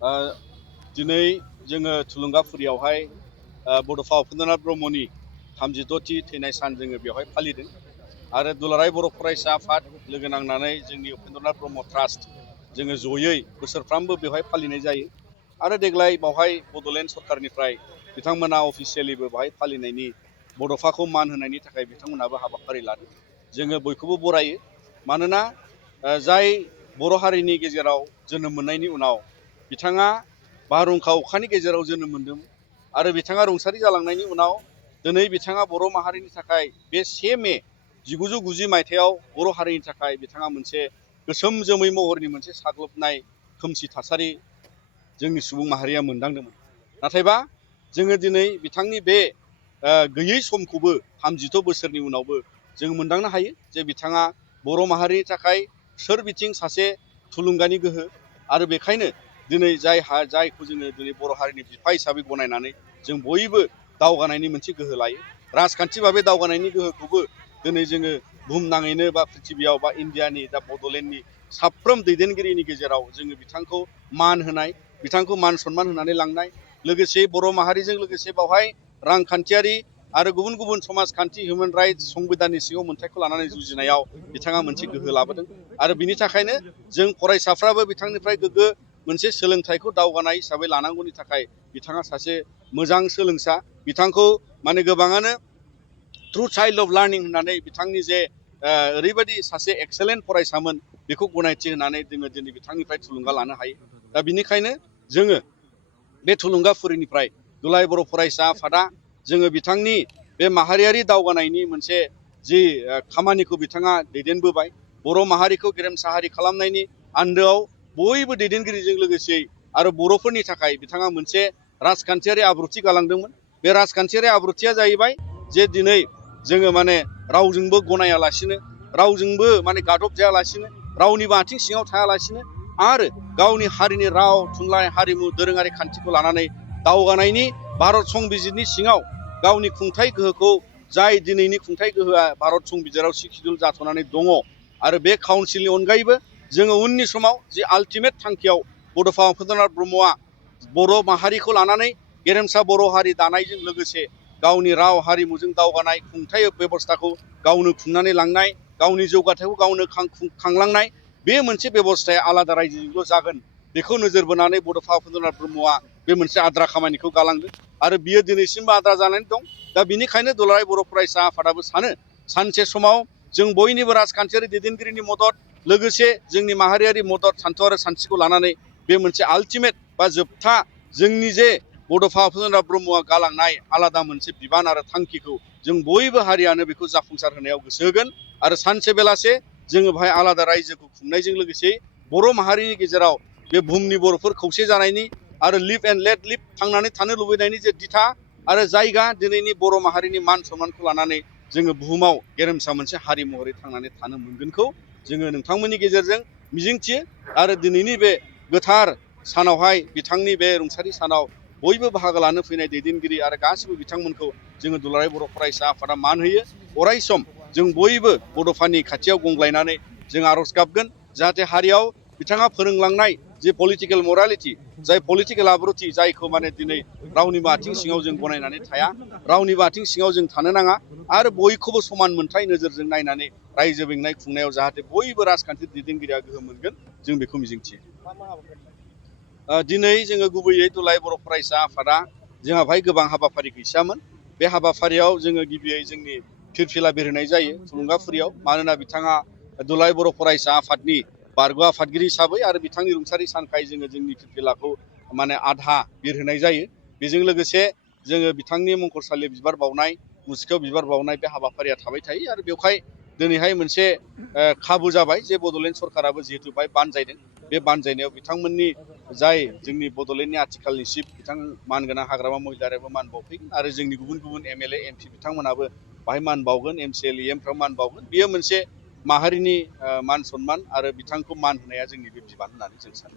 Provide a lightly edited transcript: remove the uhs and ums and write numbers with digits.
ओ दिनै जोङो थुलुंगाफुरियावहाय बड'फा उपेन्द्रनाथ ब्रह्मनि 36थि थैनाय सान जोङो बेवहाय फालिदों आरो दुलाराय बर' फरायसा आफाद लोगो नांनानै जोंनि उपेन्द्रनाथ ब्रह्म ट्रास्ट जोङो जयै बोसोरफ्रामबो बेवहाय फालिनाय जायो आरो देग्लाय बावहाय बड'लेण्ड सरकारनिफ्राय बिथांमोना अफिसियेलिबो बाहाय फालिनायनि बड'फाखौ मान होनायनि थाखाय बिथांमोनाबो हाबाफारि लादों। जोङो बयखौबो बरायो मानोना जाय बर' हारिनि गेजेराव जोनोम मोननायनि उनाव बिथाङा बारहुंखा अखानि गेजेराव जोनोम मोन्दों आरो बिथाङा रुंसारि जालांनायनि उनाव दिनै बिथाङा बर' माहारिनि थाखाय बे 1 मे 1990 मायथाइयाव बर' हारिनि थाखाय बिथाङा मोनसे गोसोम जोमै महरनि मोनसे साग्लोबनाय खोमसि थासारि जोंनि सुबुं माहारिया मोनदांदोंमोन। नाथायबा जोङो दिनै बिथांनि बे गैयै समखौबो 36 बोसोरनि उनावबो जों मोनदांनो हायो जे बिथाङा बर' माहारिनि थाखाय सोरबिथिं सासे थुलुंगानि गोहो आरो बेखायनो दिनै जायखौ जोङो दिनै बर' हारिनि बिफा हिसाबै गनायनानै जों बयबो दावगानायनि मोनसे गोहो लायो। राजखान्थि भाबै दावगानायनि गोहोखौबो दिनै जोङो बुहुमनाङैनो बा पृथिबियाव बा इन्डियानि दा बड'लेण्डनि साफ्रोम दैदेनगिरिनि गेजेराव जोङो बिथांखौ मान होनाय, बिथांखौ मान सनमान होनानै लांनाय, लोगोसे बर' माहारिजों लोगोसे बावहाय रांखान्थियारि आरो गुबुन गुबुन समाजखान्थि हिउमेन राइट्स संबिधाननि सिङाव मोन्थायखौ लानानै जुजिनायाव बिथाङा मोनसे गोहो लाबोदों आरो बिनि थाखायनो जों फरायसाफ्राबो बिथांनिफ्राय गोग्गो मोनसे सोलोंथाइखौ दावगानाय हिसाबै लानांगौनि थाखाय बिथाङा सासे मोजां सोलोंसा। बिथांखौ माने गोबाङानो ट्रु चाइल्ड अफ लार्निं होननानै बिथांनि जे ओरैबायदि सासे एक्सेलेन्ट फरायसामोन बेखौ गनायथि होनानै जोङो दिनै बिथांनिफ्राय थुलुंगा लानो हायो। दा बिनिखायनो जोङो बे थुलुंगाफुरिनिफ्राय दुलाराय बर' फरायसा आफादा जोङो बिथांनि बे माहारियारि दावगानायनि मोनसे जि खामानिखौ बिथाङा दैदेनबोबाय, बर' माहारिखौ गेरेमसा हारि खालामनायनि आन्दोआव बयबो दैदेनगिरिजों लोगोसे आरो बर'फोरनि थाखाय बिथाङा मोनसे राजखान्थियारि आब्रुथि गालांदोंमोन। बे राजखान्थियारि आब्रुथिया जाहैबाय जे दिनै जोङो माने रावजोंबो गनायालासिनो, रावजोंबो माने गादबजायालासिनो, रावनिबो आथिं सिङाव थायालासिनो आरो गावनि हारिनि राव, थुनलाइ, हारिमु, दोरोङारि खान्थिखौ लानानै दावगानायनि भारत संबिजिरनि सिङाव गावनि खुंथाइ गोहोखौ जाय दिनैनि खुंथाइ गोहोआ भारत संबिजिराव सिडुल जाथ'नानै दङ आरो बे काउन्सिलनि अनगायैबो जोङो उननि समाव जि आल्टिमेट थांखियाव बड'फा उपेन्द्रनाथ ब्रह्मआ बर' माहारिखौ लानानै गेरेमसा बर' हारि दानायजों लोगोसे गावनि राव हारिमुजों दावगानाय खुंथाइ बेबस्थाखौ गावनो खुंनानै लांनाय, गावनि जौगाथायखौ गावनो खांलांनाय, बे मोनसे बेबस्थाया आलादा रायजोजोंल' जागोन बेखौ नोजोर बोनानै बड'फा उपेन्द्रनाथ ब्रह्मआ बे मोनसे आद्रा खामानिखौ गालांदों आरो बियो दिनैसिमबो आद्रा जानानै दं। दा बिनिखायनो दुलाराय बर' फरायसा आफादाबो सानो सानसे समाव जों बयनिबो राजखान्थियारि दैदेनगिरिनि मदद लोगोसे जोंनि माहारियारि मदद सान्थौ आरो सानस्रिखौ लानानै बे मोनसे आल्टिमेट बा जोबथा जोंनि जे बड'फा उपेन्द्रनाथ ब्रह्मआ गालांनाय आलादा मोनसे बिबान आरो थांखिखौ जों बयबो हारियानो बेखौ जाफुंसार होनायाव गोसो होगोन आरो सानसे बेलासे जोङो बेहाय आलादा रायजोखौ खुंनायजों लोगोसे बर' माहारिनि गेजेराव बे बुहुमनि बर'फोर खौसे जानायनि आरो लिभ एन्ड लेट लिभ थांनानै थानो लुबैनायनि जे दिथा आरो जायगा दिनैनि बर' माहारिनि मान सन्मानखौ लानानै जोङो बुहुमाव गेरेमसा मोनसे हारि महरै थांनानै थानो मोनगोनखौ जोङो नोंथांमोननि गेजेरजों मिजिंथियो आरो दिनैनि बे गोथार सानावहाय बिथांनि बे रुंसारि सानाव बयबो बाहागो लानो फैनाय दैदेनगिरि आरो गासिबो बिथांमोनखौ जोङो दुलाराय बर' फरायसा आफादा मान होयो। अराय सम जों बयबो बड'फानि खाथियाव गंग्लायनानै जों आर'ज गाबगोन जाहाथे हारियाव बिथाङा फोरोंलांनाय जे पलिटिकेल मरालिटि, जाय पलिटिकेल आब्रुथि, जायखौ माने दिनै रावनिबो आथिं सिङाव जों गनायनानै थाया, रावनिबो आथिं सिङाव जों थानो नाङा आरो बयखौबो समान मोनथाय नोजोरजों नायनानै रायजो बेंनाय खुंनायाव जाहाथे बयबो राजखान्थि दैदेनगिरिया गोहो मोनगोन जों बेखौ मिजिंथियो। दिनै जोङो गुबैयै दुलाराय बर' फरायसा आफादा जोंहा बेहाय गोबां हाबाफारि गैसामोन। बे हाबाफारियाव जोङो गिबियै जोंनि फिरफिला बिरहोनाय जायो थुलुंगाफुरियाव, मानोना बिथाङा दुलाराय बर' फरायसा आफादनि बारग' आफादगिरि हिसाबै आरो बिथांनि रुंसारि सानखाय जोङो जोंनि फिरफिलाखौ माने आधा बिरहोनाय जायो। बेजों लोगोसे जोङो बिथांनि मंखरसालियाव बिबार बावनाय, मुसुखायाव बिबार बावनाय बे हाबाफारिया थाबाय थायो आरो बेवहाय दिनैहाय मोनसे खाबु जाबाय जे बड'लेण्ड सरकाराबो जिहेतु बेहाय बानजायदों, बे बानजायनायाव बिथांमोननि जाय जोंनि बड'लेण्डनि आथिखालनि चिफ बिथां मानगोनां हाग्रामा महिलारियाबो मान बावफैगोन आरो जोंनि गुबुन गुबुन MLA MP बिथांमोनाबो बाहाय मान बावगोन, MCL EMफ्राव मान बावगोन। बेयो मोनसे माहारिनि मान सन्मान आरो बिथांखौ मान होनाया जोंनि बे बिबान होननानै जों सानो।